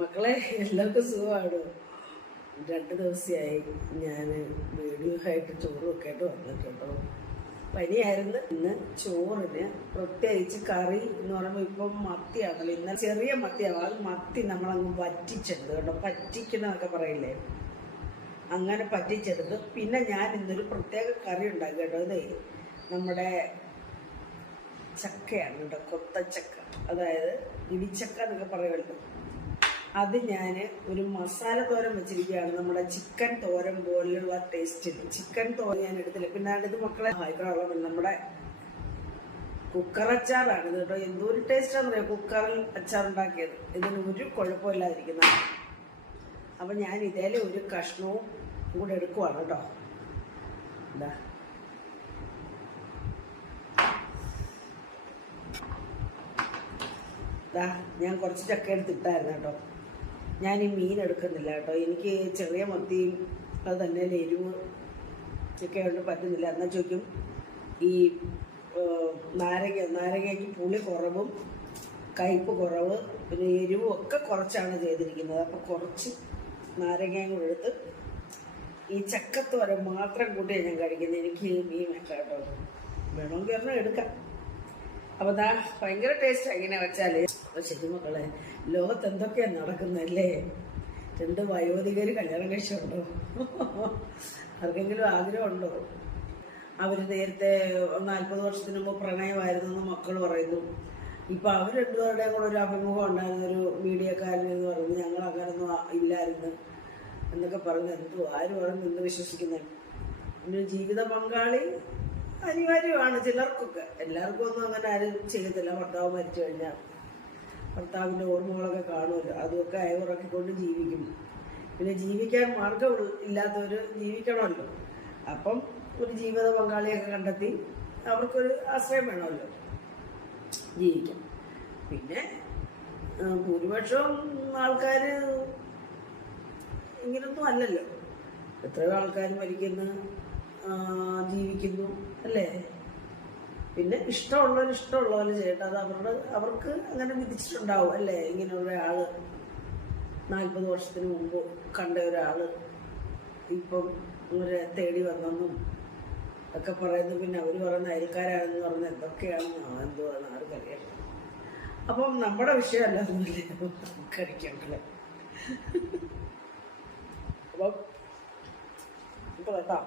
മക്കളെ എല്ലാവർക്കും സുഖമാണ്. 2 ദിവസമായി ഞാൻ വീഡിയോ ആയിട്ട് ചോറും ആയിട്ട് വന്നിട്ടുണ്ടോ. പനിയായിരുന്നു. ഇന്ന് ചോറിന് പ്രത്യേകിച്ച് കറി എന്ന് പറയുമ്പോൾ ഇപ്പം മത്തിയാണല്ലോ. ഇന്നലെ ചെറിയ മത്തിയാവും. അത് മത്തി നമ്മളങ്ങ് വറ്റിച്ചെടുത്ത് കേട്ടോ, പറ്റിക്കുന്നതൊക്കെ പറയില്ലേ, അങ്ങനെ പറ്റിച്ചെടുത്ത്. പിന്നെ ഞാൻ ഇന്നൊരു പ്രത്യേക കറി ഉണ്ടാക്കി കേട്ടോ. ഇതേ നമ്മുടെ ചക്കയാണ് കേട്ടോ, കൊത്തച്ചക്ക, അതായത് ഇടിച്ചക്ക എന്നൊക്കെ പറയുമല്ലോ. അത് ഞാൻ ഒരു മസാല തോരൻ വെച്ചിരിക്കുകയാണ്. നമ്മുടെ ചിക്കൻ തോരൻ പോലുള്ള ടേസ്റ്റിൽ ചിക്കൻ തോരൻ ഞാൻ എടുത്തില്ല. പിന്നെ ഇത് മക്കളെ വായിക്കാനുള്ള നമ്മുടെ കുക്കർ അച്ചാറാണ് ഇത് കേട്ടോ. എന്തോ ഒരു ടേസ്റ്റാന്ന് പറയാം കുക്കറിൽ അച്ചാർ ഉണ്ടാക്കിയത്. ഇതിന് ഒരു കുഴപ്പമില്ലാതിരിക്കുന്നത്. അപ്പം ഞാൻ ഇതേലെ ഒരു കഷ്ണവും കൂടെ എടുക്കുവാണ് കേട്ടോ. എന്താ ഞാൻ കുറച്ച് ചക്ക എടുത്തിട്ടായിരുന്നു കേട്ടോ. ഞാൻ ഈ മീൻ എടുക്കുന്നില്ല കേട്ടോ. എനിക്ക് ചെറിയ മത്തിയും അത് തന്നെ എരിവ് ഒക്കെ കൊണ്ട് പറ്റുന്നില്ല. എന്നാൽ ചോദിക്കും ഈ നാരങ്ങയ്ക്ക് പുളി കുറവും കയ്പ്പ് കുറവ് പിന്നെ എരിവും ഒക്കെ കുറച്ചാണ് ചെയ്തിരിക്കുന്നത്. അപ്പോൾ കുറച്ച് നാരങ്ങയും കൂടെ എടുത്ത് ഈ ചക്കത്തോര മാത്രം കൂട്ടിയാണ് ഞാൻ കഴിക്കുന്നത്. എനിക്ക് മീൻ വെക്കാം കേട്ടോ. വേണമെങ്കിൽ ഒരെണ്ണം എടുക്കാം. അപ്പോൾ ഭയങ്കര ടേസ്റ്റാണ് ഇങ്ങനെ വെച്ചാൽ. അപ്പോൾ ശരി മക്കളെ, ലോകത്ത് എന്തൊക്കെയാണ് നടക്കുന്നതല്ലേ. 2 വയോധികർ കല്യാണം കഴിച്ചുണ്ടോ? ആർക്കെങ്കിലും ആഗ്രഹമുണ്ടോ? അവർ നേരത്തെ 40 വർഷത്തിന് മുമ്പ് പ്രണയമായിരുന്നെന്ന് മക്കൾ പറയുന്നു. ഇപ്പം അവർ 2 പേരുടെയും കൂടെ ഒരു അഭിമുഖം ഉണ്ടായിരുന്നു ഒരു മീഡിയക്കാരൻ എന്ന് പറയുന്നത്. ഞങ്ങൾ അങ്ങനൊന്നും ഇല്ലായിരുന്നു എന്നൊക്കെ പറഞ്ഞ് എന്തോ ആരും അവിടെ നിന്ന് വിശ്വസിക്കുന്നത്. പിന്നെ ജീവിത പങ്കാളി അനിവാര്യമാണ് ചിലർക്കൊക്കെ. എല്ലാവർക്കും ഒന്നും അങ്ങനെ ആരും ചെയ്യത്തില്ല. ഭർത്താവ് മരിച്ചു കഴിഞ്ഞാൽ ഭർത്താവിൻ്റെ ഓർമ്മകളൊക്കെ കാണുമല്ലോ, അതൊക്കെ അയവിറക്കിക്കൊണ്ട് ജീവിക്കും. പിന്നെ ജീവിക്കാൻ മാർഗം ഇല്ലാത്തവർ ജീവിക്കണമല്ലോ. അപ്പം ഒരു ജീവിത പങ്കാളിയൊക്കെ കണ്ടെത്തി അവർക്കൊരു ആശ്രയം വേണമല്ലോ ജീവിക്കാം. പിന്നെ ഭൂരിപക്ഷം ആൾക്കാർ ഇങ്ങനൊന്നും അല്ലല്ലോ. എത്രയോ ആൾക്കാർ മരിക്കുന്നു, ജീവിക്കുന്നു അല്ലേ. പിന്നെ ഇഷ്ടമുള്ള പോലെ ചെയ്യട്ടെ. അത് അവർക്ക് അങ്ങനെ വിധിച്ചിട്ടുണ്ടാവും അല്ലേ. ഇങ്ങനെ ഒരാള് 40 വർഷത്തിന് മുമ്പ് കണ്ട ഒരാള് ഇപ്പം ഇവരെ തേടി വന്നെന്നും ഒക്കെ പറയുന്നു. പിന്നെ അവർ പറയുന്ന അയൽക്കാരാണെന്ന് പറഞ്ഞ് എന്തൊക്കെയാണെന്ന് എന്തുവാന്ന് ആർക്കറിയാം. അപ്പം നമ്മുടെ വിഷയമല്ല അതൊന്നുമില്ലേ, നമുക്കറിയിക്കാം മക്കളെ. അപ്പം ഇപ്പൊ കേട്ടോ.